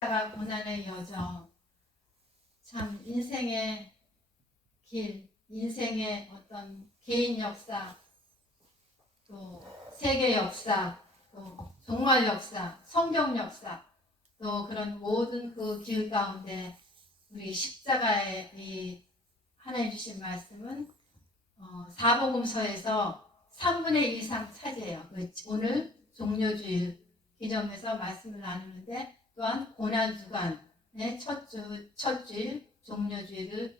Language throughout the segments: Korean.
고난의 여정, 참 인생의 길, 인생의 어떤 개인 역사, 또 세계 역사, 또 종말 역사, 성경 역사, 또 그런 모든 그 길 가운데 우리 십자가의 이 하나님 주신 말씀은 사복음서에서 3분의 2 이상 차지해요. 오늘 종료주일 기념해서 말씀을 나누는데, 또한 고난주간의 첫 주일 종료주일을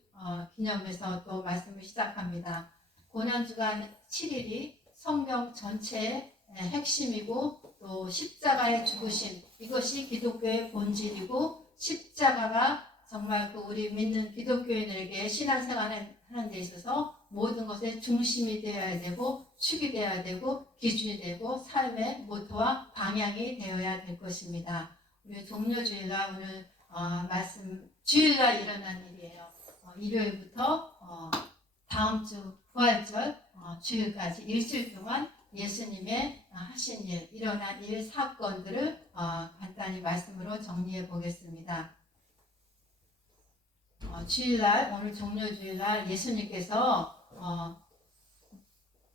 기념해서 또 말씀을 시작합니다. 고난주간 7일이 성경 전체의 핵심이고, 또 십자가의 죽으심, 이것이 기독교의 본질이고, 십자가가 정말 우리 믿는 기독교인에게 신앙생활 하는 데 있어서 모든 것의 중심이 되어야 되고, 축이 되어야 되고, 기준이 되고, 삶의 모토와 방향이 되어야 될 것입니다. 우리 종료주일날 오늘 말씀 주일날 일어난 일이에요. 일요일부터 다음 주 부활절 주일까지 일주일 동안 예수님의 하신 일, 일어난 일, 사건들을 간단히 말씀으로 정리해 보겠습니다. 주일날, 오늘 종료주일날 예수님께서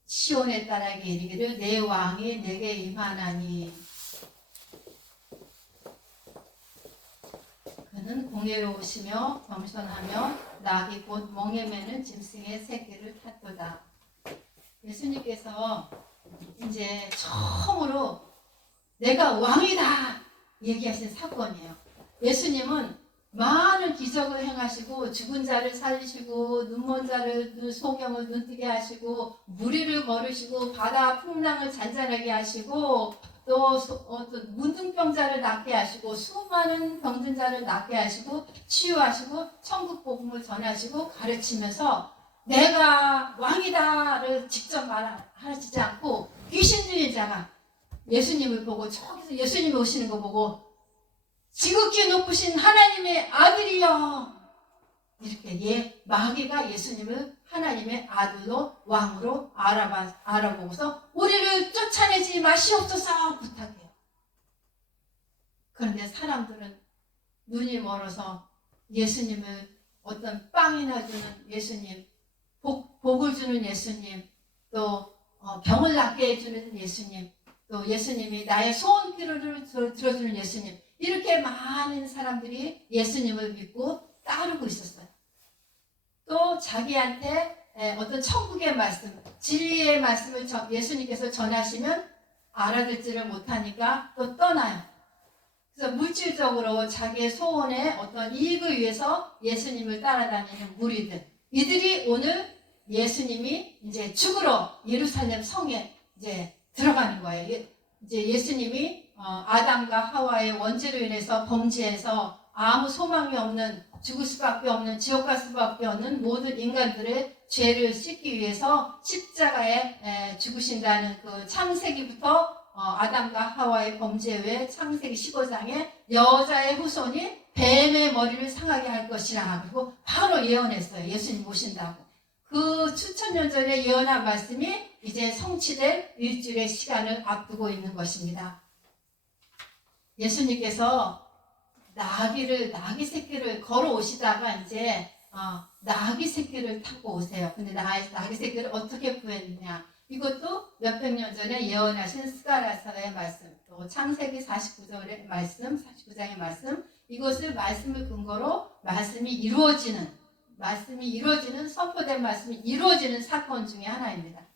시온의 딸에게 이르기를 내 왕이 내게 임하나니 그는 공예로우시며 겸손하며 낙이 곧 멍에 매는 짐승의 새끼를 탔도다. 예수님께서 이제 처음으로 내가 왕이다 얘기하신 사건이에요. 예수님은 많은 기적을 행하시고, 죽은 자를 살리시고, 눈먼 자를 소경을 눈뜨게 하시고, 무리를 걸으시고, 바다 풍랑을 잔잔하게 하시고, 또 문둥병자를 낫게 하시고, 수많은 병든 자를 낫게 하시고, 치유하시고, 천국 복음을 전하시고 가르치면서 내가 왕이다를 직접 말하시지 않고, 귀신 들린 자가 예수님을 보고, 저기서 예수님이 오시는 거 보고 지극히 높으신 하나님의 아들이여, 이렇게 마귀가 예수님을 하나님의 아들로 왕으로 알아보고서 우리를 쫓아내지 마시옵소서 부탁해요. 그런데 사람들은 눈이 멀어서 예수님을 어떤 빵이나 주는 예수님, 복을 주는 예수님, 또 병을 낫게 해주는 예수님, 또 예수님이 나의 소원 기도를 들어주는 예수님, 이렇게 많은 사람들이 예수님을 믿고 따르고 있었어요. 또 자기한테 어떤 천국의 말씀, 진리의 말씀을 예수님께서 전하시면 알아듣지를 못하니까 또 떠나요. 그래서 물질적으로 자기의 소원에 어떤 이익을 위해서 예수님을 따라다니는 무리들, 이들이 오늘 예수님이 이제 죽으러 예루살렘 성에 이제 들어가는 거예요. 이제 예수님이 아담과 하와의 원죄로 인해서 범죄해서 아무 소망이 없는, 죽을 수밖에 없는, 지옥 갈 수밖에 없는 모든 인간들의 죄를 씻기 위해서 십자가에 죽으신다는 그 창세기부터 아담과 하와의 범죄 외에 창세기 15장에 여자의 후손이 뱀의 머리를 상하게 할 것이라, 그리고 바로 예언했어요. 예수님 오신다고. 그 수천년 전에 예언한 말씀이 이제 성취될 일주일의 시간을 앞두고 있는 것입니다. 예수님께서 나귀 새끼를 걸어오시다가 이제 나귀 새끼를 타고 오세요. 근데 나귀 새끼를 어떻게 구했느냐, 이것도 몇백 년 전에 예언하신 스가랴서의 말씀, 또 창세기 49장의 말씀, 이것을 말씀을 근거로 말씀이 이루어지는, 선포된 말씀이 이루어지는 사건 중에 하나입니다.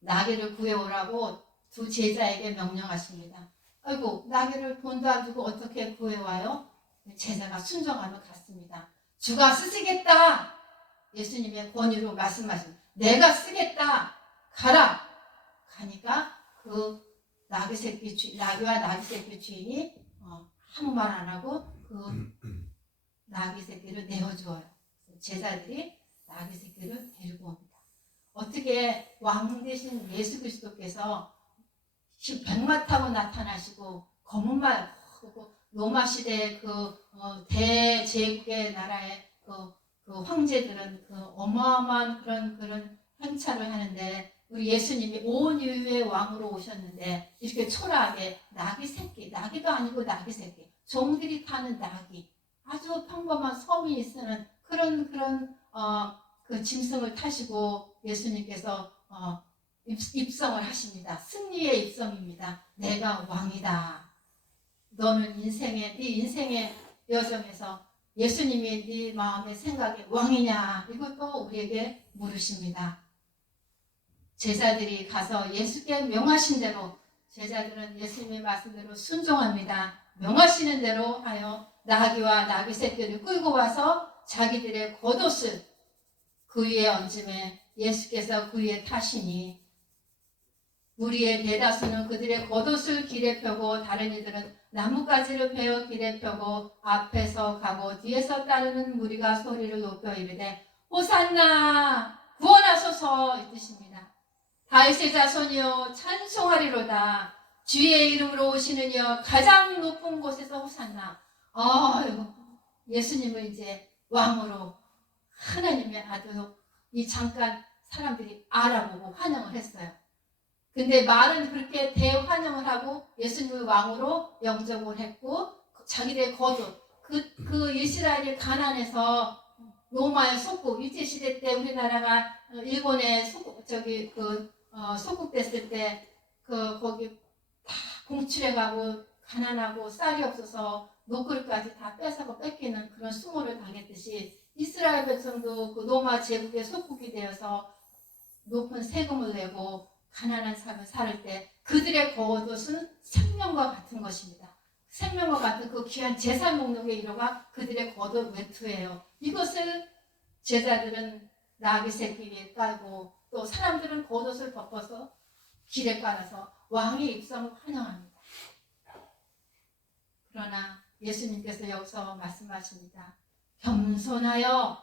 나귀를 구해오라고 두 제자에게 명령하십니다. 아이고, 나귀를 돈도 안 주고 어떻게 구해와요? 제자가 순종하며 갔습니다. 주가 쓰시겠다, 예수님의 권위로 말씀하십니다. 내가 쓰겠다, 가라. 가니까 그 나귀와 나귀 새끼 주인이 아무 말 안 하고 그 나귀 새끼를 내어주어요. 제자들이 나귀 새끼를 데리고 옵니다. 어떻게 왕 되신 예수 그리스도께서 백마 타고 나타나시고 검은 말, 로마 시대의 대제국의 나라의 그 황제들은 어마어마한 그런 행차를 하는데, 우리 예수님이 온 인류의 왕으로 오셨는데 이렇게 초라하게 나귀 새끼, 나귀가 아니고 나귀 새끼, 종들이 타는 나귀, 아주 평범한 서민이 쓰는 그런 그 짐승을 타시고 예수님께서 입성을 하십니다. 승리의 입성입니다. 내가 왕이다. 너는 네 인생의 여정에서 예수님이 네 마음의 생각의 왕이냐? 이것도 우리에게 물으십니다. 제자들이 가서 예수께 명하신 대로, 제자들은 예수님의 말씀대로 순종합니다. 명하시는 대로 하여 나귀와 나귀 새끼를 끌고 와서 자기들의 겉옷을 그 위에 얹음에 예수께서 그 위에 타시니 무리의 대다수는 그들의 겉옷을 길에 펴고 다른 이들은 나뭇가지를 베어 길에 펴고 앞에서 가고 뒤에서 따르는 무리가 소리를 높여 이르되 호산나 구원하소서 이 뜻입니다. 다윗의 자손이여 찬송하리로다. 주의 이름으로 오시는 이여 가장 높은 곳에서 호산나. 예수님을 이제 왕으로 하나님의 아들로 이 잠깐 사람들이 알아보고 환영을 했어요. 근데 말은 그렇게 대환영을 하고 예수님을 왕으로 영접을 했고 자기들의 겉옷 그 이스라엘이 가난해서 로마의 속국 일제시대 때 우리나라가 일본에 속국됐을 때 거기 다 공출해가고 가난하고 쌀이 없어서 노크리까지 다 뺏어고 뺏기는 그런 수모를 당했듯이 이스라엘 백성도 그 로마 제국의 속국이 되어서 높은 세금을 내고 가난한 삶을 살 때 그들의 겉옷은 생명과 같은 것입니다. 생명과 같은 그 귀한 제사 목록의 이로가 그들의 겉옷 외투예요. 이것을 제자들은 나귀 새끼 위에 깔고 또 사람들은 겉옷을 덮어서 길에 깔아서 왕의 입성을 환영합니다. 그러나 예수님께서 여기서 말씀하십니다. 겸손하여,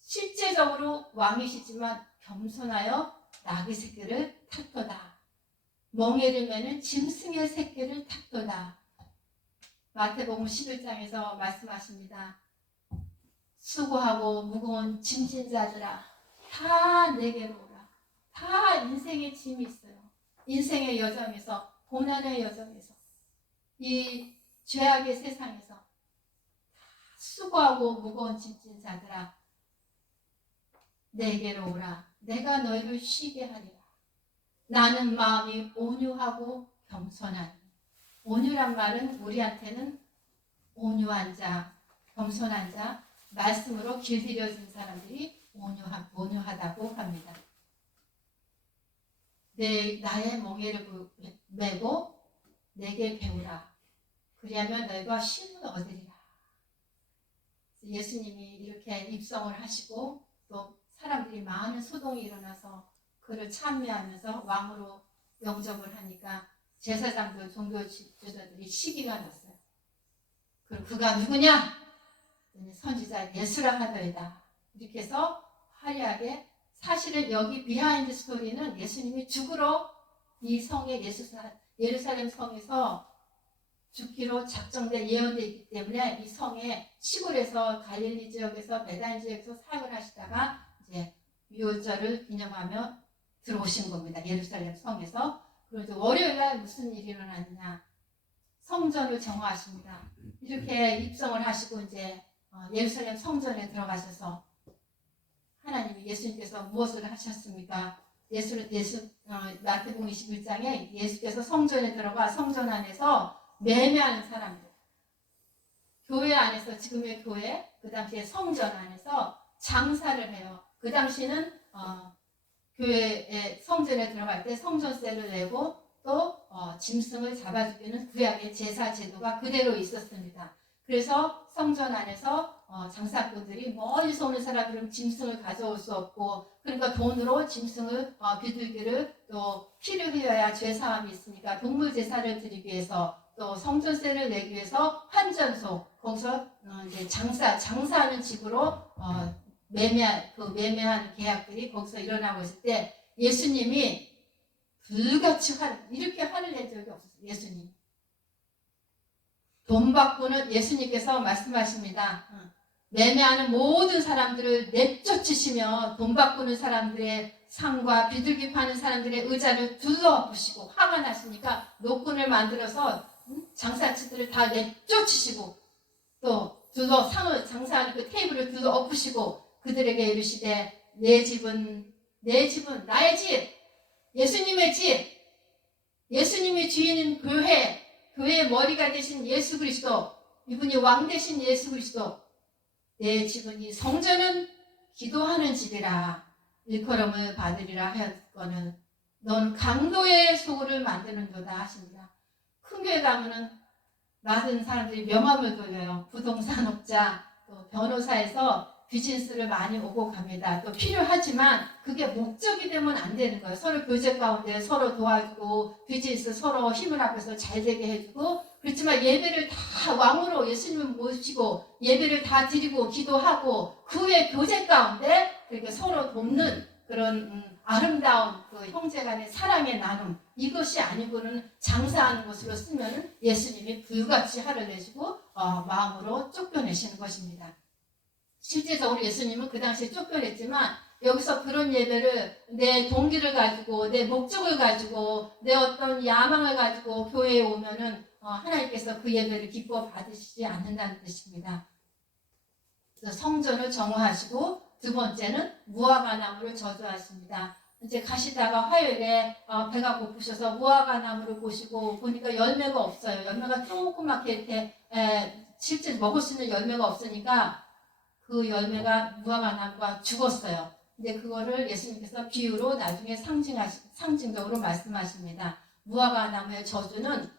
실제적으로 왕이시지만 겸손하여 나귀 새끼를 탔도다. 멍에를 매는 짐승의 새끼를 탔도다. 마태복음 11장에서 말씀하십니다. 수고하고 무거운 짐진 자들아 다 내게로 오라. 다 인생의 짐이 있어요. 인생의 여정에서, 고난의 여정에서, 이 죄악의 세상에서 수고하고 무거운 짐진 자들아 내게로 오라. 내가 너희를 쉬게 하리라. 나는 마음이 온유하고 겸손하니. 온유란 말은 우리한테는 온유한 자, 겸손한 자, 말씀으로 길들여진 사람들이 온유하다고 합니다. 나의 멍에를 메고 내게 배우라. 그리하면 너희가 쉼을 얻으리라. 예수님이 이렇게 입성을 하시고 또 사람들이 많은 소동이 일어나서 그를 찬미하면서 왕으로 영접을 하니까 제사장들, 종교 지도자들이 시기가 났어요. 그럼 그가 누구냐? 선지자 예수라 하더이다. 이렇게 해서 화려하게, 사실은 여기 비하인드 스토리는 예수님이 죽으러 이 성에 예루살렘 성에서 죽기로 작정돼 예언되어 있기 때문에 이 성에 시골에서 갈릴리 지역에서 베다니 지역에서 사역을 하시다가 이제 유월절을 기념하며 들어오신 겁니다. 예루살렘 성에서. 그리고 월요일날 무슨 일이 일어났느냐? 성전을 정화하십니다. 이렇게 입성을 하시고 이제 예루살렘 성전에 들어가셔서 하나님이 예수님께서 무엇을 하셨습니까? 마태복음 21장에 예수께서 성전에 들어가 성전 안에서 매매하는 사람들, 교회 안에서, 지금의 교회, 그 당시에 성전 안에서 장사를 해요. 그 당시는 교회에 성전에 들어갈 때 성전세를 내고 또 짐승을 잡아 죽이는 구약의 제사 제도가 그대로 있었습니다. 그래서 성전 안에서 장사꾼들이 멀리서 오는 사람들은 짐승을 가져올 수 없고, 그러니까 돈으로 짐승을 비둘기를 또 피를 흘려야 죄사함이 있으니까 동물 제사를 드리기 위해서 또 성전세를 내기 위해서 환전소, 거기서 이제 장사하는 집으로 매매한 계약들이 거기서 일어나고 있을 때 예수님이 불같이 이렇게 화를 낸 적이 없었어요. 예수님. 돈 받고는 예수님께서 말씀하십니다. 매매하는 모든 사람들을 내쫓으시며 돈 바꾸는 사람들의 상과 비둘기 파는 사람들의 의자를 둘러부시고 화가 나시니까 노끈을 만들어서 장사치들을 다 내쫓으시고 또 두어 상을 장사하는 그 테이블을 두어 엎으시고 그들에게 이르시되 내 집은 나의 집, 예수님의 집, 예수님의 주인은 교회의 머리가 되신 예수 그리스도, 이분이 왕 되신 예수 그리스도, 내 집은 이 성전은 기도하는 집이라 일컬음을 받으리라 하였거늘 넌 강도의 소굴을 만드는도다 하십니다. 큰 교회 가면은 많은 사람들이 명함을 돌려요. 부동산업자, 또 변호사에서 비즈니스를 많이 오고 갑니다. 또 필요하지만 그게 목적이 되면 안 되는 거예요. 서로 교제 가운데 서로 도와주고 비즈니스 서로 힘을 합해서 잘 되게 해주고, 그렇지만 예배를 다 왕으로 예수님을 모시고 예배를 다 드리고 기도하고 그 후에 교제 가운데 그렇게 서로 돕는 그런 아름다운 그 형제간의 사랑의 나눔, 이것이 아니고는 장사하는 것으로 쓰면 예수님이 불같이 화를 내시고 마음으로 쫓겨내시는 것입니다. 실제적으로 예수님은 그 당시에 쫓겨냈지만 여기서 그런 예배를 내 동기를 가지고 내 목적을 가지고 내 어떤 야망을 가지고 교회에 오면은 하나님께서 그 예배를 기뻐 받으시지 않는다는 뜻입니다. 그래서 성전을 정화하시고 두 번째는 무화과 나무를 저주하십니다. 이제 가시다가 화요일에 배가 고프셔서 무화과 나무를 보시고 보니까 열매가 없어요. 열매가 조그맣게 이렇게 실제 먹을 수 있는 열매가 없으니까 그 열매가 무화과 나무가 죽었어요. 근데 그거를 예수님께서 비유로 나중에 상징적으로 말씀하십니다. 무화과 나무의 저주는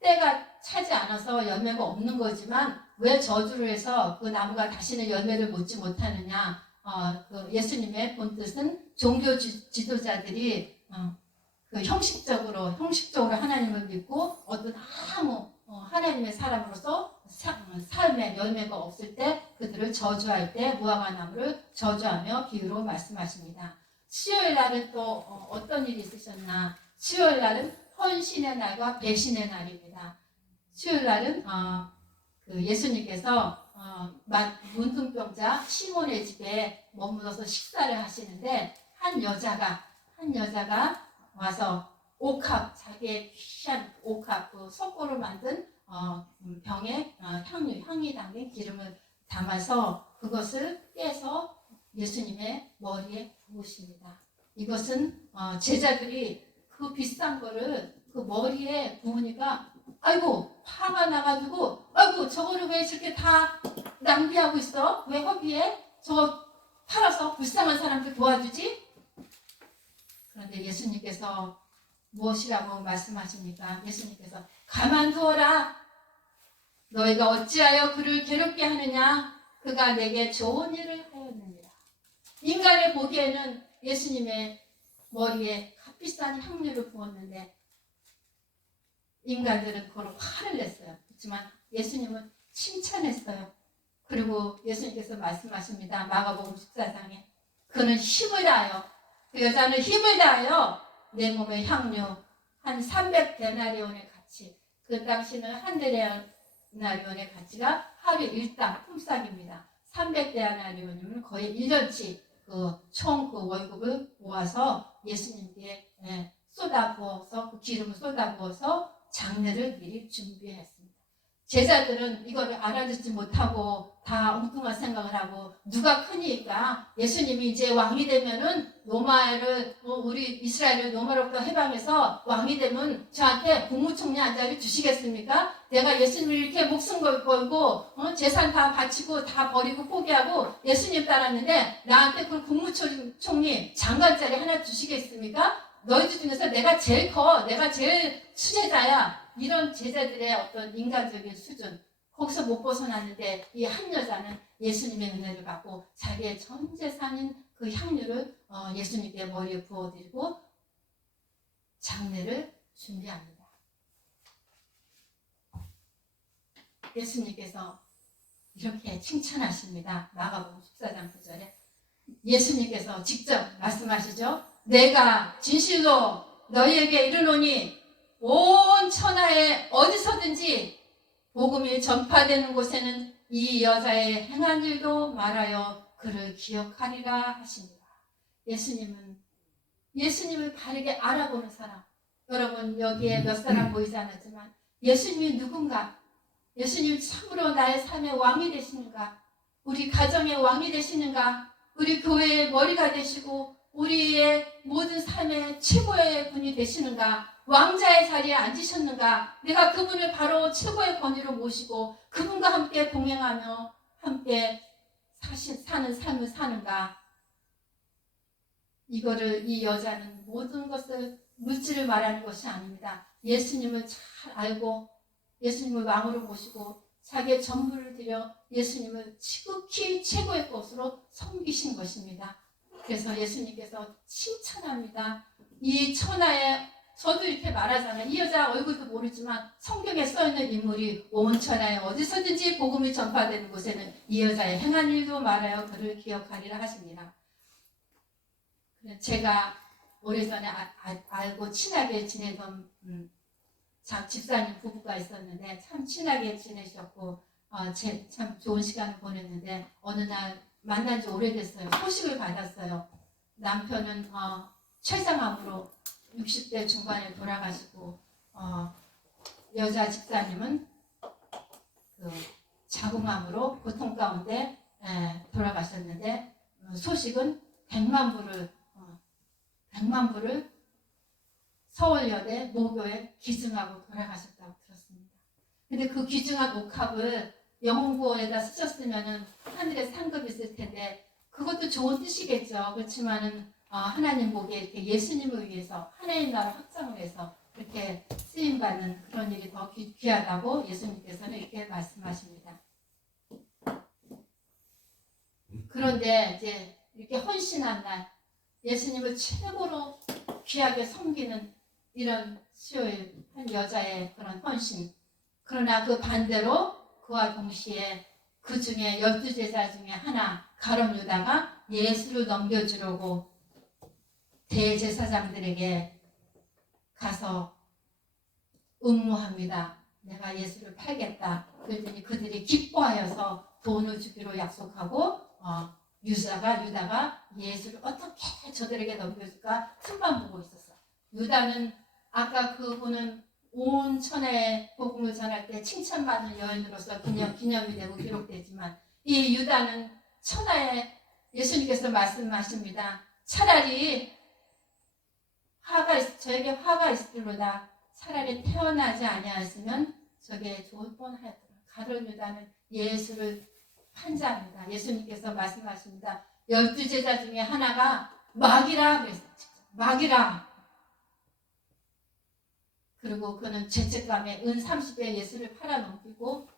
때가 차지 않아서 열매가 없는 거지만 왜 저주를 해서 그 나무가 다시는 열매를 맺지 못하느냐? 그 예수님의 본뜻은 종교 지도자들이 그 형식적으로 하나님을 믿고 어떤 아무 하나님의 사람으로서 삶의 열매가 없을 때 그들을 저주할 때 무화과 나무를 저주하며 비유로 말씀하십니다. 수요일 날은 또 어떤 일이 있으셨나? 수요일 날은 헌신의 날과 배신의 날입니다. 수요일 날은 그 예수님께서 문둥병자 시몬의 집에 머물러서 식사를 하시는데 한 여자가 와서 옥합, 자기의 귀한 옥합, 그 석고로 만든 병에 향이 담긴 기름을 담아서 그것을 깨서 예수님의 머리에 부으십니다. 이것은 제자들이 그 비싼 거를 그 머리에 부으니까 아이고 화가 나가지고 아이고 저거를 왜 저렇게 다 낭비하고 있어? 왜 허비해? 저거 팔아서 불쌍한 사람들 도와주지? 그런데 예수님께서 무엇이라고 말씀하십니까? 예수님께서 가만두어라. 너희가 어찌하여 그를 괴롭게 하느냐? 그가 내게 좋은 일을 하였느니라. 인간의 보기에는 예수님의 머리에 값비싼 향료를 부었는데 인간들은 그걸 화를 냈어요. 그렇지만 예수님은 칭찬했어요. 그리고 예수님께서 말씀하십니다. 마가복음 14장에 그는 힘을 다하여, 그 여자는 힘을 다하여 내 몸의 향료 한 300데나리온의 가치, 그 당시는 한 데나리온의 가치가 하루 일당 품삯입니다. 300데나리온이면 거의 1년치 총 그 월급을 모아서 예수님께 쏟아부어서 그 기름을 쏟아부어서 장례를 미리 준비했습니다. 제자들은 이거를 알아듣지 못하고 다 엉뚱한 생각을 하고 누가 크니까 예수님이 이제 왕이 되면은 로마를 우리 이스라엘을 로마로부터 해방해서 왕이 되면 저한테 국무총리 한 자리 주시겠습니까? 내가 예수님을 이렇게 목숨 걸고 재산 다 바치고 다 버리고 포기하고 예수님 따랐는데 나한테 그 국무총리 장관 자리 하나 주시겠습니까? 너희들 중에서 내가 제일 커, 내가 제일 수제자야. 이런 제자들의 어떤 인간적인 수준, 거기서 못 벗어났는데 이 한 여자는 예수님의 은혜를 받고 자기의 전 재산인 그 향료를 예수님께 머리에 부어드리고 장례를 준비합니다. 예수님께서 이렇게 칭찬하십니다. 마가복음 14장 9절에 예수님께서 직접 말씀하시죠. 내가 진실로 너희에게 이르노니 온 천하에 어디서든지 복음이 전파되는 곳에는 이 여자의 행한 일도 말하여 그를 기억하리라 하십니다. 예수님을 바르게 알아보는 사람, 여러분 여기에 몇 사람 보이지 않았지만 예수님이 누군가? 예수님 참으로 나의 삶의 왕이 되시는가? 우리 가정의 왕이 되시는가? 우리 교회의 머리가 되시고 우리의 모든 삶의 최고의 분이 되시는가? 왕자의 자리에 앉으셨는가? 내가 그분을 바로 최고의 권위로 모시고 그분과 함께 동행하며 함께 사는 삶을 사는가? 이거를 이 여자는 모든 것을 물질을 말하는 것이 아닙니다. 예수님을 잘 알고 예수님을 왕으로 모시고 자기의 전부를 들여 예수님을 지극히 최고의 것으로 섬기신 것입니다. 그래서 예수님께서 칭찬합니다. 이 천하에 저도 이렇게 말하잖아요. 이 여자 얼굴도 모르지만 성경에 써있는 인물이 온 천하에 어디서든지 복음이 전파되는 곳에는 이 여자의 행한 일도 말하여 그를 기억하리라 하십니다. 제가 오래전에 알고 친하게 지내던 집사님 부부가 있었는데 참 친하게 지내셨고 참 좋은 시간을 보냈는데 어느 날 만난 지 오래됐어요. 소식을 받았어요. 남편은 췌장암으로 60대 중반에 돌아가시고 여자 집사님은 그 자궁암으로 고통 가운데 돌아가셨는데 소식은 100만 불을 서울여대 모교에 기증하고 돌아가셨다고 들었습니다. 근데 그 기증한 옥합을 영혼구원에다 쓰셨으면은 하늘에 상급이 있을 텐데 그것도 좋은 뜻이겠죠. 그렇지만은 하나님 보기에 이렇게 예수님을 위해서 하나님 나라 확장을 해서 이렇게 쓰임받는 그런 일이 더 귀하다고 예수님께서는 이렇게 말씀하십니다. 그런데 이제 이렇게 헌신한 날 예수님을 최고로 귀하게 섬기는 이런 수요일 한 여자의 그런 헌신. 그러나 그 반대로 그와 동시에 그 중에 12제자 중에 하나 가룟 유다가 예수를 넘겨주려고 대제사장들에게 가서 음모합니다. 내가 예수를 팔겠다. 그랬더니 그들이 기뻐하여서 돈을 주기로 약속하고 유다가 예수를 어떻게 저들에게 넘겨줄까 틈만 보고 있었어. 유다는 아까 그분은 온 천하에 복음을 전할 때 칭찬받는 여인으로서 기념이 되고 기록되지만 이 유다는 천하에 예수님께서 말씀하십니다. 차라리 저에게 화가 있으리로다. 차라리 태어나지 아니하였으면 저게 좋을 뻔하였더라. 가룟 유다는 예수를 판자입니다. 예수님께서 말씀하십니다. 12제자 중에 하나가 막이라 그랬어요. 막이라. 그리고 그는 죄책감에 은 30에 예수를 팔아넘기고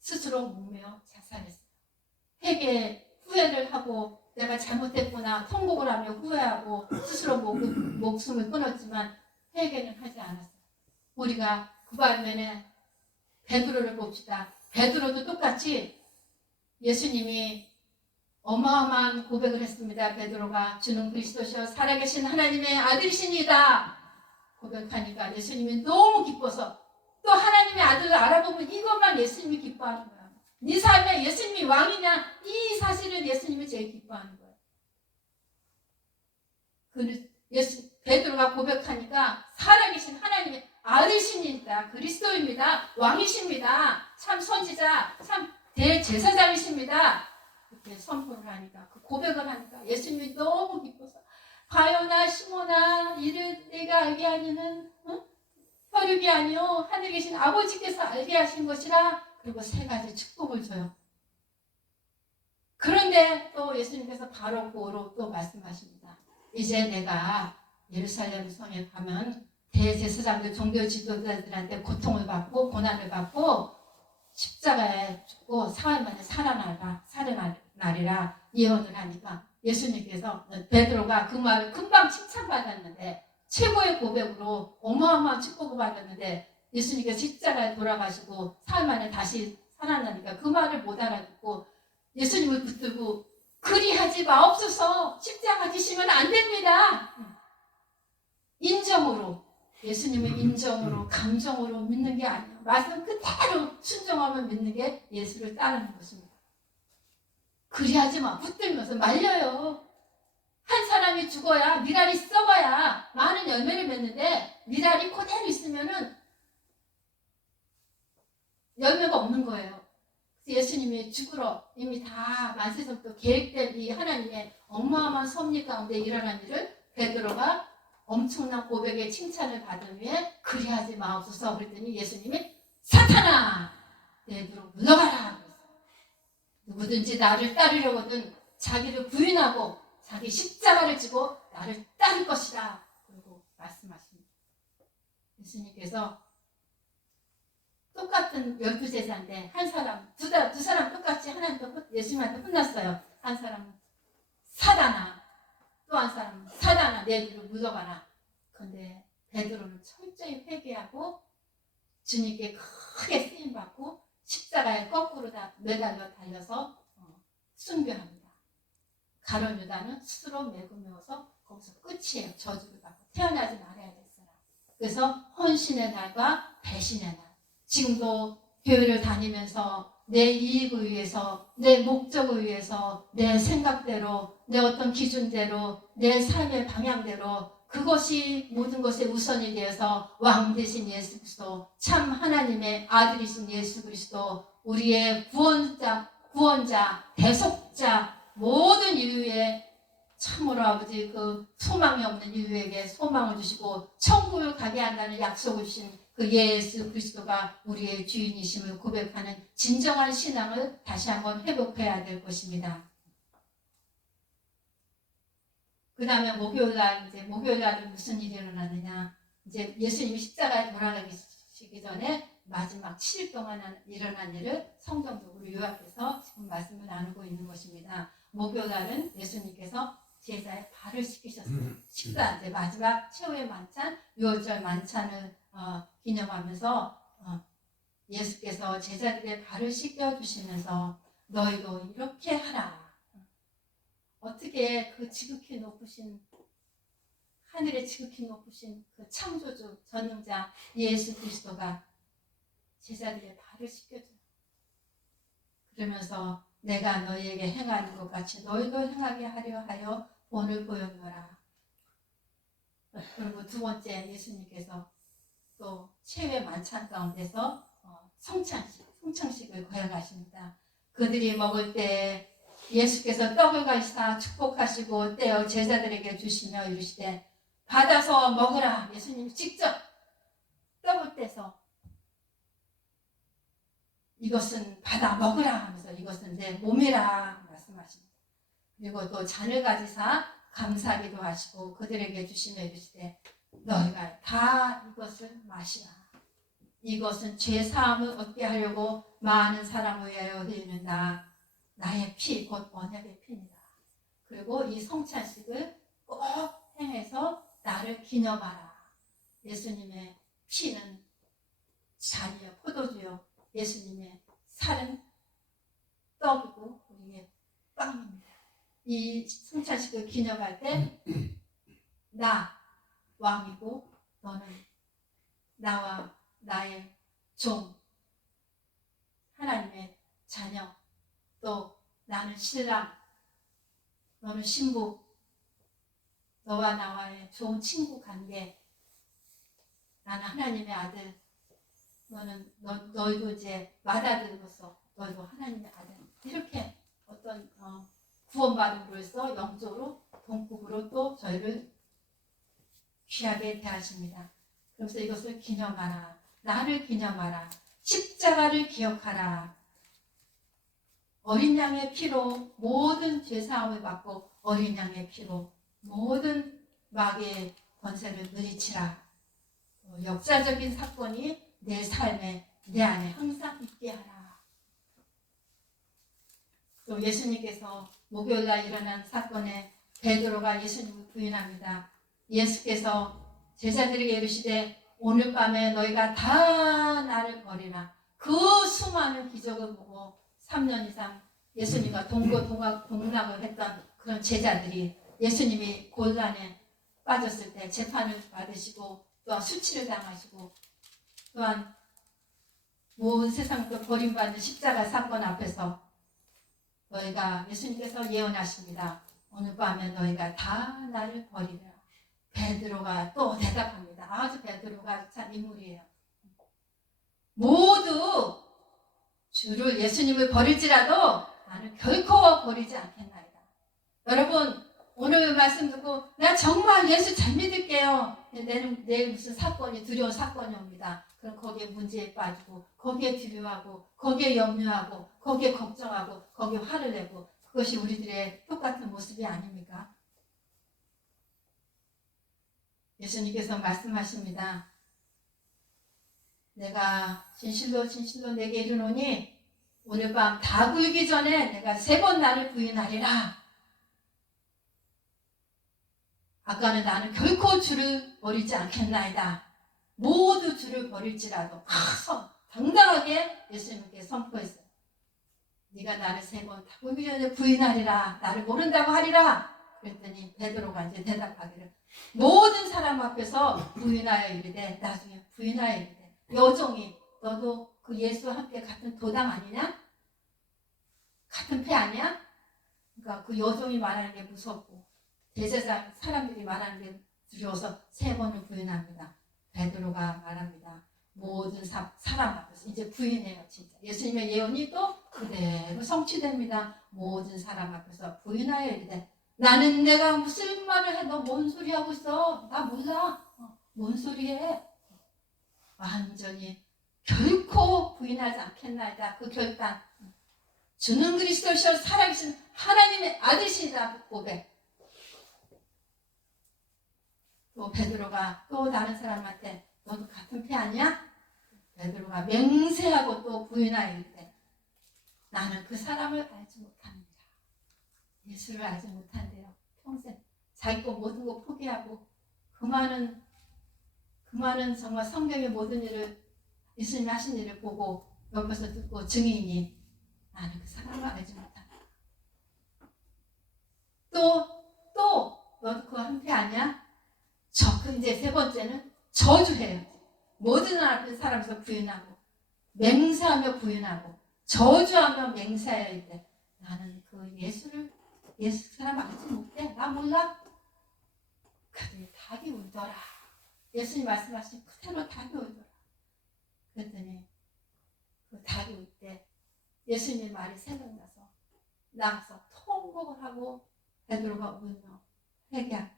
스스로 목매어 자살했어요. 회개 후회를 하고 내가 잘못했구나 통곡을 하며 후회하고 스스로 목숨을 끊었지만 회개는 하지 않았어요. 우리가 그 반면에 베드로를 봅시다. 베드로도 똑같이 예수님이 어마어마한 고백을 했습니다. 베드로가 주는 그리스도시여 살아계신 하나님의 아들이시니다 고백하니까 예수님이 너무 기뻐서 또 하나님의 아들을 알아보면 이것만 예수님이 기뻐하는 거야. 네 삶에 예수님이 왕이냐 이 사실을 예수님이 제일 기뻐하는 거야. 베드로가 고백하니까 살아계신 하나님의 아들이십니다. 그리스도입니다. 왕이십니다. 참 선지자, 참 대제사장이십니다. 이렇게 선포를 하니까 그 고백을 하니까 예수님이 너무 기뻐서 바요나 시모나 이를 내가 알게 하니는 혈육이 아니요 하늘에 계신 아버지께서 알게 하신 것이라. 그리고 3가지 축복을 줘요. 그런데 또 예수님께서 바로 고로 또 말씀하십니다. 이제 내가 예루살렘 성에 가면 대제사장들 종교 지도자들한테 고통을 받고 고난을 받고 십자가에 죽고 사흘 만에 살아나리라 예언을 하니까 예수님께서 베드로가 그 말을 금방 칭찬받았는데 최고의 고백으로 어마어마한 축복을 받았는데 예수님께서 십자가에 돌아가시고 사흘 만에 다시 살아나니까 그 말을 못 알아듣고 예수님을 붙들고 그리하지 마옵소서. 십자가 지시면 안 됩니다. 인정으로 예수님을 인정으로 감정으로 믿는 게 아니에요. 말씀 그대로 순종하면 믿는 게 예수를 따르는 것입니다. 그리하지 마. 붙들면서 말려요. 한 사람이 죽어야 미랄이 썩어야 많은 열매를 맺는데 미랄이 그대로 있으면은 열매가 없는 거예요. 그래서 예수님이 죽으러 이미 다 만세전부터 계획된 이 하나님의 어마어마한 섭리 가운데 일어난 일을 베드로가 엄청난 고백의 칭찬을 받은 후에 그리하지 마옵소서 그랬더니 예수님이 사탄아 베드로 물러가라 그랬어요. 누구든지 나를 따르려거든 자기를 부인하고 자기 십자가를 지고 나를 따를 것이다 그리고 말씀하십니다. 예수님께서 똑같은 12제자인데 한 사람, 두 사람 똑같이 하나님도 예수님한테 혼났어요. 한 사람은 사단아, 또 한 사람은 사단아 내 뒤로 물러가라. 그런데 베드로는 철저히 회개하고 주님께 크게 쓰임받고 십자가에 거꾸로 다 매달려 달려서 순교합니다. 가룟 유다는 스스로 매고 메워서 거기서 끝이에요. 저주를 받고 태어나지 말아야 될 사람. 그래서 헌신의 날과 배신의 날. 지금도 교회를 다니면서 내 이익을 위해서, 내 목적을 위해서, 내 생각대로, 내 어떤 기준대로, 내 삶의 방향대로 그것이 모든 것의 우선이 되어서 왕 되신 예수 그리스도, 참 하나님의 아들이신 예수 그리스도, 우리의 구원자, 대속자, 모든 인류의 참으로 아버지 그 소망이 없는 인류에게 소망을 주시고 천국을 가게 한다는 약속을 주신 그 예수 그리스도가 우리의 주인이심을 고백하는 진정한 신앙을 다시 한번 회복해야 될 것입니다. 그 다음에 목요일날은 무슨 일이 일어나느냐. 이제 예수님이 십자가에 돌아가시기 전에 마지막 7일 동안 일어난 일을 성경적으로 요약해서 지금 말씀을 나누고 있는 것입니다. 목요일날은 예수님께서 제자의 발을 씻기셨어요. 식사, 이제 마지막 최후의 만찬, 유월절 만찬을 기념하면서 예수께서 제자들의 발을 씻겨주시면서 너희도 이렇게 하라. 어떻게 그 지극히 높으신 하늘의 지극히 높으신 그 창조주 전능자 예수 그리스도가 제자들의 발을 씻겨줘요. 그러면서 내가 너희에게 행하는 것 같이 너희도 행하게 하려 하여 본을 보였노라. 그리고 두 번째 예수님께서 또 최후의 만찬 가운데서 성찬식을 거행하십니다. 그들이 먹을 때 예수께서 떡을 가시사 축복하시고 떼어 제자들에게 주시며 이르시되 받아서 먹으라. 예수님이 직접 떡을 떼서 이것은 받아 먹으라 하면서 이것은 내 몸이라 말씀하십니다. 그리고 또 잔을 가지사 감사기도 하시고 그들에게 주시며 이르시되 너희가 다 이것을 마시라. 이것은 죄 사함을 얻게 하려고 많은 사람을 위하여 흘리는 나의 피, 곧 언약의 피입니다. 그리고 이 성찬식을 꼭 행해서 나를 기념하라. 예수님의 피는 잔이요 포도주요, 예수님의 살은 떡이고 우리의 빵입니다. 이 성찬식을 기념할 때 나 왕이고 너는 나와 나의 종, 하나님의 자녀, 또 나는 신랑, 너는 신부, 너와 나와의 좋은 친구 관계, 나는 하나님의 아들, 너희도 이제 맏아들로서 너희도 하나님의 아들. 이렇게 어떤 구원받음으로써 영적으로 동국으로 또 저희를 귀하게 대하십니다. 그래서 이것을 기념하라. 나를 기념하라. 십자가를 기억하라. 어린 양의 피로 모든 죄사함을 받고 어린 양의 피로 모든 마귀의 권세를 물리치라. 역사적인 사건이 내 삶에 내 안에 항상 있게 하라. 또 예수님께서 목요일날 일어난 사건에 베드로가 예수님을 부인합니다. 예수께서 제자들에게 이르시되 오늘 밤에 너희가 다 나를 버리라. 그 수많은 기적을 보고 3년 이상 예수님과 동락을 했던 그런 제자들이 예수님이 곤란에 빠졌을 때 재판을 받으시고 또한 수치를 당하시고 또한 온 세상도 버림받는 십자가 사건 앞에서 너희가 예수님께서 예언하십니다. 오늘 밤에 너희가 다 나를 버리라. 베드로가 또 대답합니다. 아주 베드로가 참 인물이에요. 모두 주를 예수님을 버릴지라도 나는 결코 버리지 않겠나이다. 여러분 오늘 말씀 듣고 나 정말 예수 잘 믿을게요. 내일 무슨 사건이 두려운 사건이 옵니다. 그럼 거기에 문제에 빠지고 거기에 두려워하고 거기에 염려하고 거기에 걱정하고 거기에 화를 내고 그것이 우리들의 똑같은 모습이 아닙니까? 예수님께서 말씀하십니다. 내가 진실로 진실로 내게 이르노니 오늘 밤 다 굴기 전에 내가 3번 나를 부인하리라. 아까는 나는 결코 주를 버리지 않겠나이다. 모두 주를 버릴지라도 당당하게 예수님께 선포했어요. 네가 나를 3번 다 굴기 전에 부인하리라. 나를 모른다고 하리라. 그랬더니 베드로가 이제 대답하기를 모든 사람 앞에서 부인하여 이르되 나중에 부인하여 이르되 여종이 너도 그 예수와 함께 같은 도당 아니냐? 같은 패 아니야? 그러니까 그 여종이 말하는 게 무섭고 대제사 사람들이 말하는 게 두려워서 3번을 부인합니다. 베드로가 말합니다. 모든 사람 앞에서 이제 부인해요. 진짜 예수님의 예언이 또 그대로 성취됩니다. 모든 사람 앞에서 부인하여 이르되 나는 내가 무슨 말을 해? 너 뭔 소리 하고 있어? 나 몰라. 뭔 소리 해? 완전히 결코 부인하지 않겠나이다. 그 결단. 주는 그리스도시여 살아계신 하나님의 아들이시다. 고백. 또 베드로가 또 다른 사람한테 너도 같은 패 아니야? 베드로가 맹세하고 또 부인하여 이르되 나는 그 사람을 알지 못합니다. 예수를 알지 못한대요. 평생 자기 거 모든 거 포기하고 그 많은 정말 성경의 모든 일을 예수님이 하신 일을 보고 옆에서 듣고 증인이 나는 그 사람을 알지 못한다. 또 너도 그거 한 패 아니야? 이제 3번째는 저주해요. 모든 사람에서 부인하고 맹세하며 부인하고 저주하며 맹세해야 돼. 나는 그 예수 사람 알지 못해. 나 몰라. 그래 닭이 울더라. 예수님 말씀하신 그대로 닭이 울더라. 그랬더니 그 닭이 울 때 예수님의 말이 생각나서 나가서 통곡을 하고 베드로가 울며 회개합니다.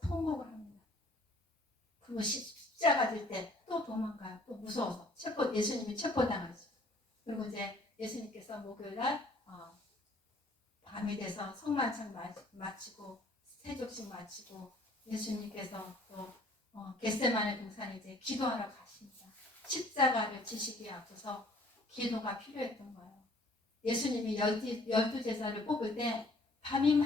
통곡을 합니다. 그리고 십자가 질 때 또 도망가요. 또 무서워서 예수님이 체포당하지. 그리고 이제 예수님께서 목요일날 밤이 돼서 성만찬 마치고 세족식 마치고 예수님께서 또 겟세마네 동산에 이제 기도하러 가십니다. 십자가를 지시기에 앞서서 기도가 필요했던 거예요. 예수님이 12제자를 뽑을 때 밤이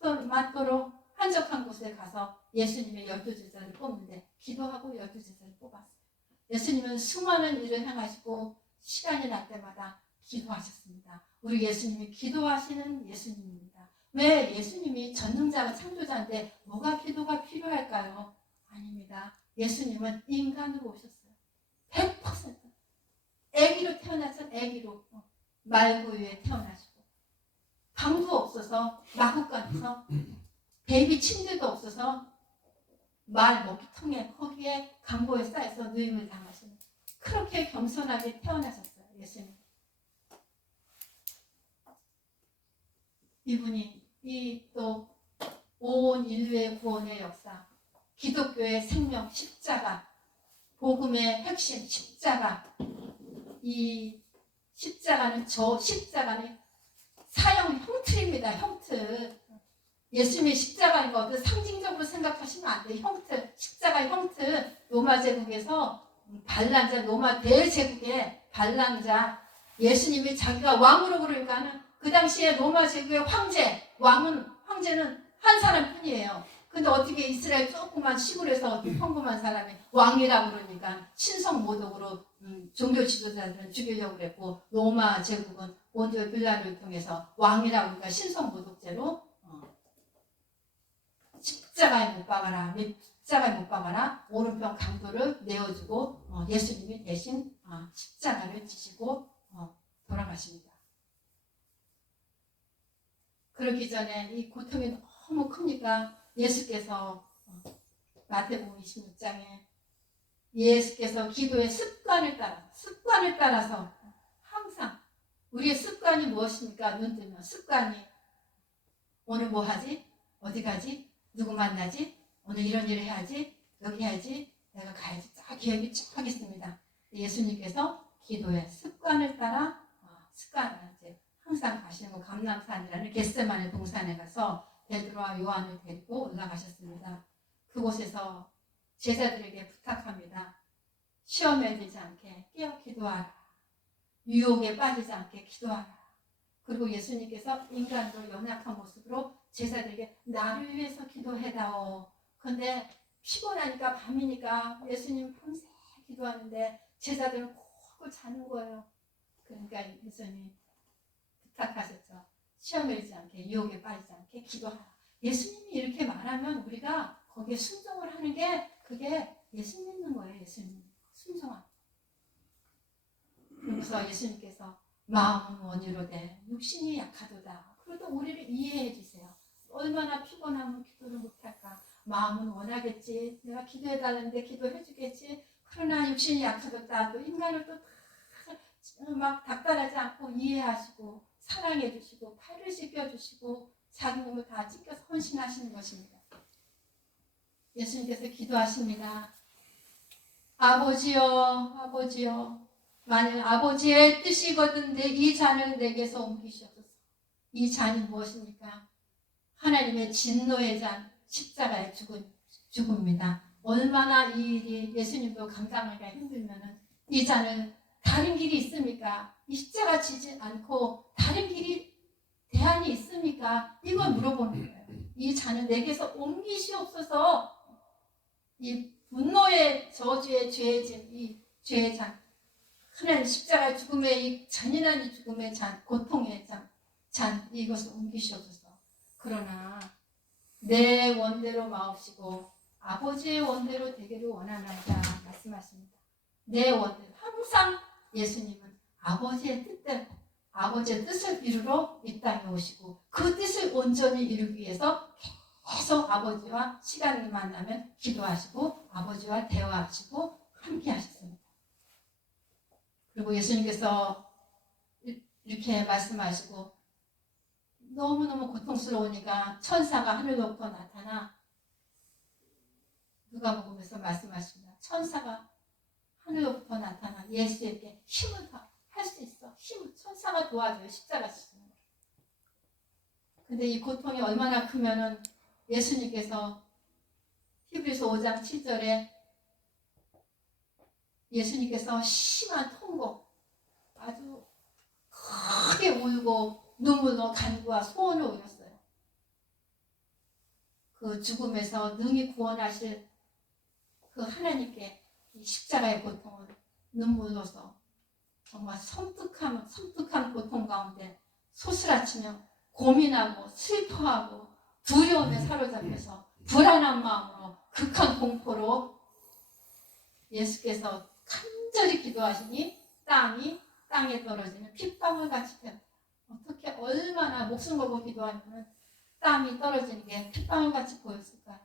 맞도록 한적한 곳에 가서 예수님의 12제자를 뽑는데 기도하고 12제자를 뽑았어요. 예수님은 수많은 일을 행하시고 시간이 날 때마다 기도하셨습니다. 우리 예수님이 기도하시는 예수님입니다. 왜 예수님이 전능자가 창조자인데 뭐가 기도가 필요할까요? 아닙니다. 예수님은 인간으로 오셨어요. 100% 아기로 태어나서 아기로 말구유에 태어나시고 방도 없어서 마구간에서 베이비 침대도 없어서 말 먹이통에 거기에 강보에 쌓여서 누임을 당하시는 그렇게 겸손하게 태어나셨어요. 예수님. 이분이 이 또 온 인류의 구원의 역사, 기독교의 생명 십자가, 복음의 핵심 십자가, 이 십자가는 사형 형틀입니다. 형틀. 예수님의 십자가인 것을 상징적으로 생각하시면 안 돼요. 형틀, 십자가의 형틀. 로마 제국에서 반란자, 로마 대제국의 반란자, 예수님이 자기가 왕으로 그러니까는 그 당시에 로마 제국의 황제는 한 사람뿐이에요. 근데 어떻게 이스라엘 조그만 시골에서 평범한 사람이 왕이라고 그러니까 신성모독으로 종교 지도자들은 죽이려고 그랬고 로마 제국은 본디오 빌라를 통해서 왕이라고 그러니까 신성모독죄로 십자가에 못 박아라 오른편 강도를 내어주고 예수님이 대신 십자가를 지시고 돌아가십니다. 그러기 전에 이 고통이 너무 크니까 예수께서 마태복음 26장에 예수께서 기도의 습관을 따라서 항상 우리의 습관이 무엇입니까? 눈 뜨면 습관이 오늘 뭐 하지? 어디 가지? 누구 만나지? 오늘 이런 일을 해야지? 여기 해야지? 내가 가야지? 쫙 계획이 쫙 있습니다. 예수님께서 기도의 습관을 따라 습관을 이제 항상 가시는 거 감람산이라는 겟세마네 동산에 가서 베드로와 요한을 데리고 올라가셨습니다. 그곳에서 제자들에게 부탁합니다. 시험에 들지 않게 깨어 기도하라. 유혹에 빠지지 않게 기도하라. 그리고 예수님께서 인간으로 연약한 모습으로 제자들에게 나를 위해서 기도해다오. 근데 피곤하니까 밤이니까 예수님 밤새 기도하는데 제자들은 꼭 자는 거예요. 그러니까 예수님이 부탁하셨죠. 시험에 들지 않게 유혹에 빠지지 않게 기도하라. 예수님이 이렇게 말하면 우리가 거기에 순종을 하는 게 그게 예수 믿는 거예요. 예수님 순종함. 그래서 예수님께서 마음은 원이로되 육신이 약하도다. 그래도 우리를 이해해 주세요. 얼마나 피곤하면 기도를 못할까. 마음은 원하겠지. 내가 기도해달라는데 기도해 주겠지. 그러나 육신이 약하도다. 또 인간을 또 막 닥달하지 않고 이해하시고 사랑해 주시고 팔을 씻겨 주시고 자기 몸을 다 찢겨서 헌신하시는 것입니다. 예수님께서 기도하십니다. 아버지여, 아버지여, 만일 아버지의 뜻이거든 이 잔을 내게서 옮기시옵소서. 이 잔이 무엇입니까? 하나님의 진노의 잔, 십자가의 죽음입니다. 얼마나 이 일이 예수님도 감당하기가 힘들면은 이 잔을 다른 길이 있습니까? 이 십자가 지지 않고 다른 길이 대안이 있습니까? 이걸 물어보는 거예요. 이 잔을 내게서 옮기시옵소서. 이 분노의 저주의 죄의 짐, 이 죄의 잔, 하나님 십자가의 죽음의 이 잔인한 이 죽음의 잔, 고통의 잔 이것을 옮기시옵소서. 그러나 내 원대로 마옵시고 아버지의 원대로 되기를 원하나이다 말씀하십니다. 내 원대로 항상 예수님은 아버지의 뜻대로 아버지의 뜻을 이루러 이 땅에 오시고 그 뜻을 온전히 이루기 위해서 계속 아버지와 시간을 만나면 기도하시고 아버지와 대화하시고 함께 하셨습니다. 그리고 예수님께서 이렇게 말씀하시고 너무너무 고통스러우니까 천사가 하늘로부터 나타나 누가복음에서 말씀하십니다. 천사가 하늘로부터 나타나 예수에게 힘을 할 수 있어. 힘을 천사가 도와줘요. 십자가 지시는 거. 근데 이 고통이 얼마나 크면은 예수님께서 히브리서 5장 7절에 예수님께서 심한 통곡 아주 크게 울고 눈물로 간구와 소원을 올렸어요. 그 죽음에서 능히 구원하실 그 하나님께 이 십자가의 고통을 눈물로서 정말 섬뜩한 고통 가운데 소스라치며 고민하고 슬퍼하고 두려움에 사로잡혀서 불안한 마음으로 극한 공포로 예수께서 간절히 기도하시니 땅에 떨어지는 핏방울 같이 되었다. 어떻게 얼마나 목숨 걸고 기도하면 땀이 떨어지는 게 핏방울 같이 보였을까요?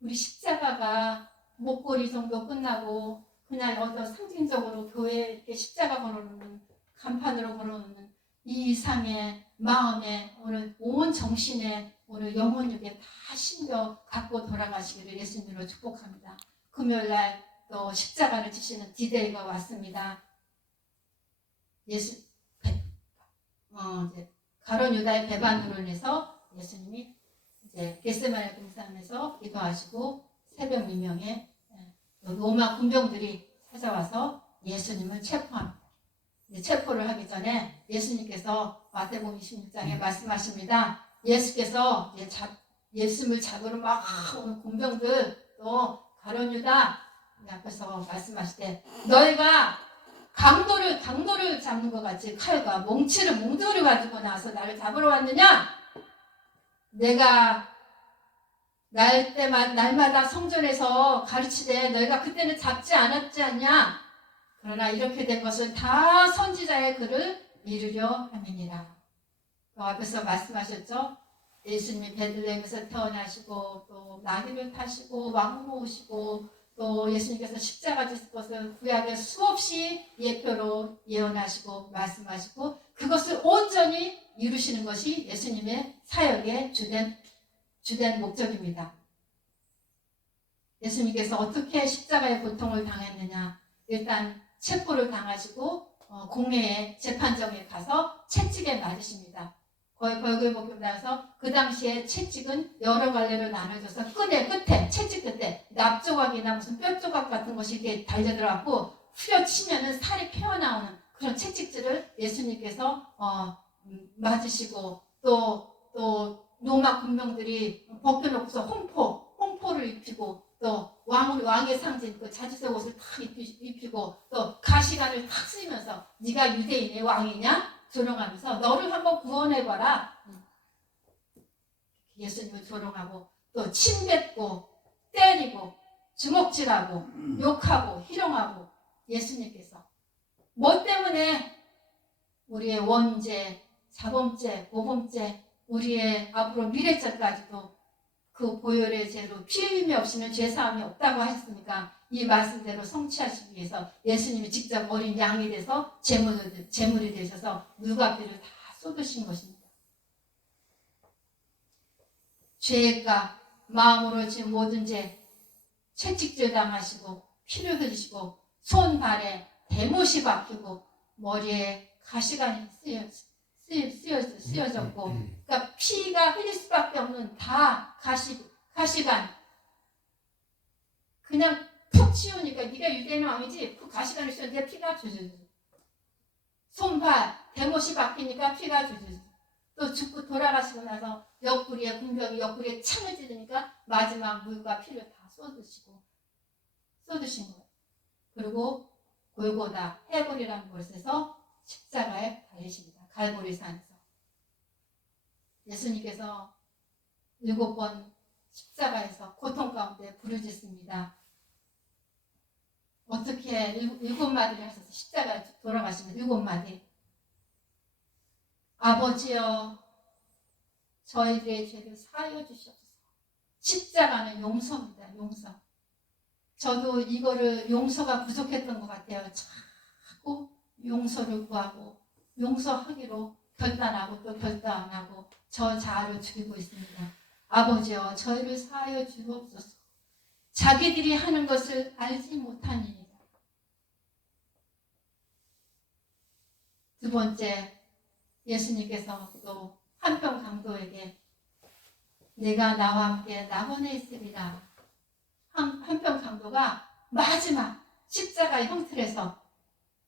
우리 십자가가 목걸이 정도 끝나고 그냥 어떤 상징적으로 교회에 이렇게 십자가 걸어놓는 간판으로 걸어놓는 이 이상의 마음에 오늘 온 정신에 오늘 영혼육에 다 심겨 갖고 돌아가시기를 예수님으로 축복합니다. 금요일날 또 십자가를 지시는 디데이가 왔습니다. 이제 가룟 유다의 배반으로 인해서 예수님이 이제 겟세마네 동산에서 기도하시고 새벽 미명에 로마 군병들이 찾아와서 예수님을 체포합니다. 체포를 하기 전에 예수님께서 마태복음 26장에 말씀하십니다. 예수께서 예수님을 잡으러 막 오는 군병들 또 가룟 유다 앞에서 말씀하실 때 너희가 강도를 잡는 것 같이 칼과 몽돌을 가지고 나서 나를 잡으러 왔느냐? 내가 날마다 성전에서 가르치되 너희가 그때는 잡지 않았지 않냐? 그러나 이렇게 된 것은 다 선지자의 글을 이루려 함이니라. 또 앞에서 말씀하셨죠? 예수님이 베들레헴에서 태어나시고 또 나귀를 타시고 왕으로 오시고 또 예수님께서 십자가 지실 것을 구약에 수없이 예표로 예언하시고 말씀하시고 그것을 온전히 이루시는 것이 예수님의 사역의 주된 목적입니다. 예수님께서 어떻게 십자가의 고통을 당했느냐. 일단 체포를 당하시고 공회의 재판정에 가서 채찍에 맞으십니다. 거의 벌금 목욕 나서 그 당시에 채찍은 여러 갈래로 나눠져서 끝에 채찍 끝에 납조각이나 무슨 뼈조각 같은 것이 이렇게 달려들어갖고 후려치면은 살이 튀어나오는 그런 채찍질을 예수님께서 맞으시고 또 로마 군병들이 벗겨놓고서 홍포를 입히고 또 왕의 상징 그 자주색 옷을 탁 입히고 또 가시관을 탁 쓰면서 네가 유대인의 왕이냐? 조롱하면서 너를 한번 구원해봐라. 예수님을 조롱하고 또 침뱉고 때리고 주먹질하고 욕하고 희롱하고 예수님께서 뭐 때문에 우리의 원죄, 자범죄, 모범죄, 우리의 앞으로 미래죄까지도 그 보혈의 죄로 피 흘림이 없으면 죄사함이 없다고 하셨으니까 이 말씀대로 성취하시기 위해서 예수님이 직접 어린 양이 돼서 제물이 되셔서 물과 피를 다 쏟으신 것입니다. 죄가 마음으로 지은 모든 죄 채찍질 당하시고 피를 흘리시고 손 발에 대못이 박히고 머리에 가시관이 쓰여졌고 그러니까 피가 흘릴 수밖에 없는 다 가시관 그냥 푹 치우니까 네가 유대인 왕이지 그 가시관을 씌우는데 피가 줄줄 손발 대못이 박히니까 피가 줄줄 또 죽고 돌아가시고 나서 옆구리에 군병이 옆구리에 창을 찌르니까 마지막 물과 피를 다 쏟으신 거예요. 그리고 골고다 해골이라는 곳에서 십자가에 달리십니다. 갈보리산에서 예수님께서 7번 십자가에서 고통 가운데 부르짖습니다. 어떻게 7마디를 하셔서 십자가에 돌아가시면 7마디 아버지여 저희들의 죄를 사하여 주시옵소서. 십자가는 용서입니다. 용서. 저도 이거를 용서가 부족했던 것 같아요. 자꾸 용서를 구하고 용서하기로 결단하고 또 결단 안 하고 저 자아를 죽이고 있습니다. 아버지여 저희를 사하여 주옵소서. 자기들이 하는 것을 알지 못하니이다. 두 번째 예수님께서 또 한평 강도에게 내가 나와 함께 낙원에 있으리라. 한평 강도가 마지막 십자가의 형틀에서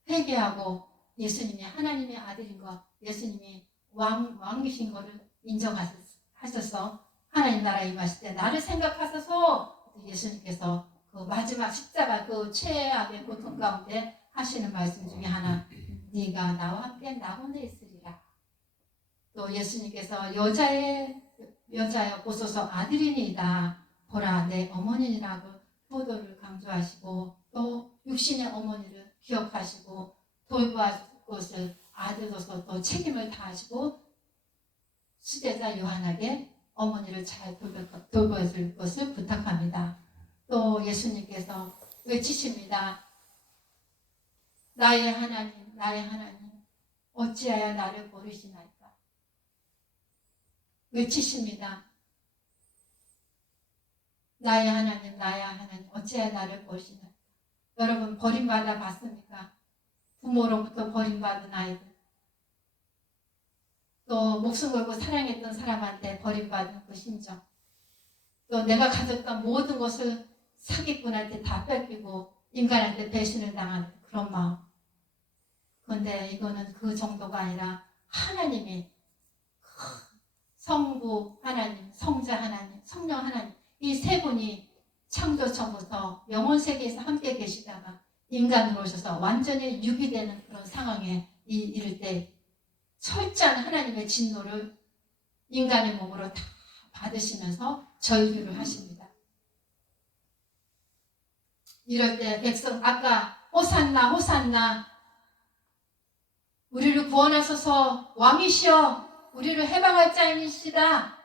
회개하고 예수님이 하나님의 아들인 것, 예수님이 왕이신 것을 인정하셔서 하나님 나라에 임하실 때 나를 생각하셔서 예수님께서 그 마지막 십자가 그 최악의 고통 가운데 하시는 말씀 중에 하나 네가 나와 함께 낙원에 있으리라. 또 예수님께서 여자여 보소서 아들이니이다. 보라 내 어머니라고 효도를 강조하시고 또 육신의 어머니를 기억하시고 돌보아줄 것을 아들로서 또 책임을 다하시고 수제자 요한에게 어머니를 잘 돌봐줄 것을 부탁합니다. 또 예수님께서 외치십니다. 나의 하나님 나의 하나님 어찌하여 나를 버리시나이까. 외치십니다. 나의 하나님 나의 하나님 어찌하여 나를 버리시나이까. 여러분 버림받아 봤습니까? 부모로부터 버림받은 아이들 또 목숨 걸고 사랑했던 사람한테 버림받은 그 심정 또 내가 가졌던 모든 것을 사기꾼한테 다 뺏기고 인간한테 배신을 당하는 그런 마음. 그런데 이거는 그 정도가 아니라 하나님이 성부 하나님, 성자 하나님, 성령 하나님 이 세 분이 창조 처음부터 영혼 세계에서 함께 계시다가 인간으로 오셔서 완전히 유기되는 그런 상황에 이를 때 철저한 하나님의 진노를 인간의 몸으로 다 받으시면서 절규를 하십니다. 이럴 때 백성 아까 호산나 호산나 우리를 구원하소서 왕이시여 우리를 해방할 자이시다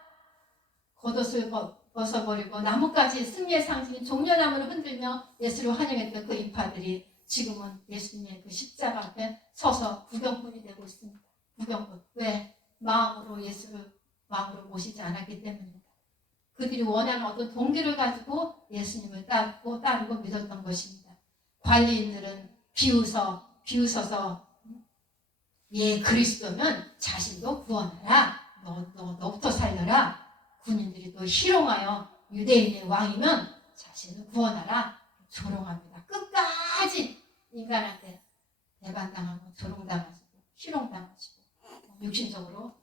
겉옷을 벗어버리고 나뭇가지 승리의 상징인 종려나무를 흔들며 예수를 환영했던 그 인파들이 지금은 예수님의 그 십자가 앞에 서서 구경꾼이 되고 있습니다. 구경꾼. 왜? 마음으로 예수를 마음으로 모시지 않았기 때문입니다. 그들이 원하는 어떤 동기를 가지고 예수님을 따르고 믿었던 것입니다. 관리인들은 비웃어서 예 그리스도면 자신도 구원하라. 너부터 살려라. 군인들이 또 희롱하여 유대인의 왕이면 자신을 구원하라. 조롱합니다. 끝까지 인간한테 배반당하고 조롱당하시고 희롱당하시고 육신적으로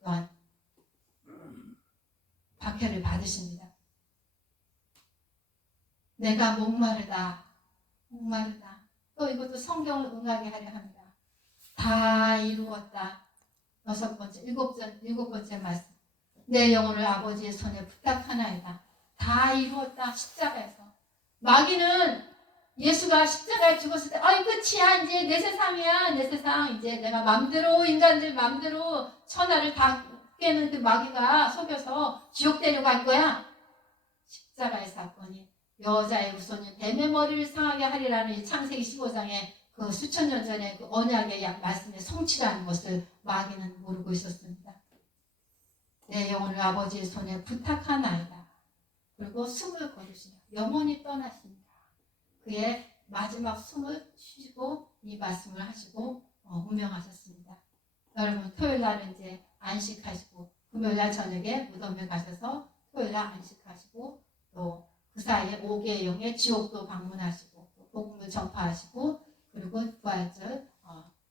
또한 박해를 받으십니다. 내가 목마르다. 또 이것도 성경을 응하게 하려 합니다. 다 이루었다. 일곱 번째 말씀. 내 영혼을 아버지의 손에 부탁하나이다. 다 이루었다. 십자가에서. 마귀는 예수가 십자가에 죽었을 때 끝이야. 이제 내 세상이야. 내 세상. 이제 내가 인간들 맘대로 천하를 다 깨는 그 마귀가 속여서 지옥 데려갈 거야. 십자가의 사건이 여자의 후손이 뱀의 머리를 상하게 하리라는 이 창세기 15장의 그 수천 년 전에 그 언약의 말씀의 성취라는 것을 마귀는 모르고 있었습니다. 내 영혼을 아버지의 손에 부탁하나이다. 그리고 숨을 거두시며 영원히 떠나십니다. 그의 마지막 숨을 쉬시고 이 말씀을 하시고 운명하셨습니다. 여러분 토요일 날은 이제 안식하시고 금요일 날 저녁에 무덤에 가셔서 토요일 날 안식하시고 또 그 사이에 5개의 영의 지옥도 방문하시고 복음을 전파하시고 그리고 부활절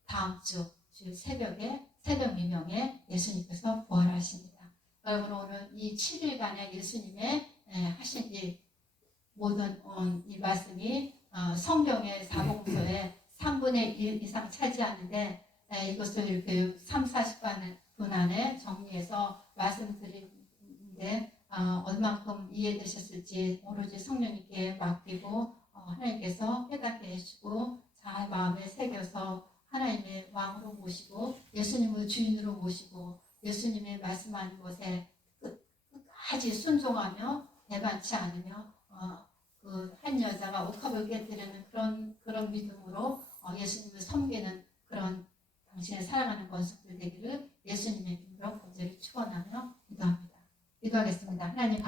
다음 주 주일 새벽에 새벽 미명에 예수님께서 부활하십니다. 여러분 오늘 이 7일간의 예수님의 하신 일 모든 이 말씀이 성경의 사복음서의 3분의 1 이상 차지하는데 이것을 이렇게 3, 40분 안에 정리해서 말씀드리는데 얼만큼 이해되셨을지 오로지 성령님께 맡기고 하나님께서 깨닫게 해주고 잘 마음에 새겨서 하나님의 왕으로 모시고 예수님을 주인으로 모시고 예수님의 말씀하는 것에 끝까지 순종하며 배반치 않으며 그 한 여자가 옥합을 깨뜨리는 그런 믿음으로 예수님을 섬기는 그런 당신의 사랑하는 권속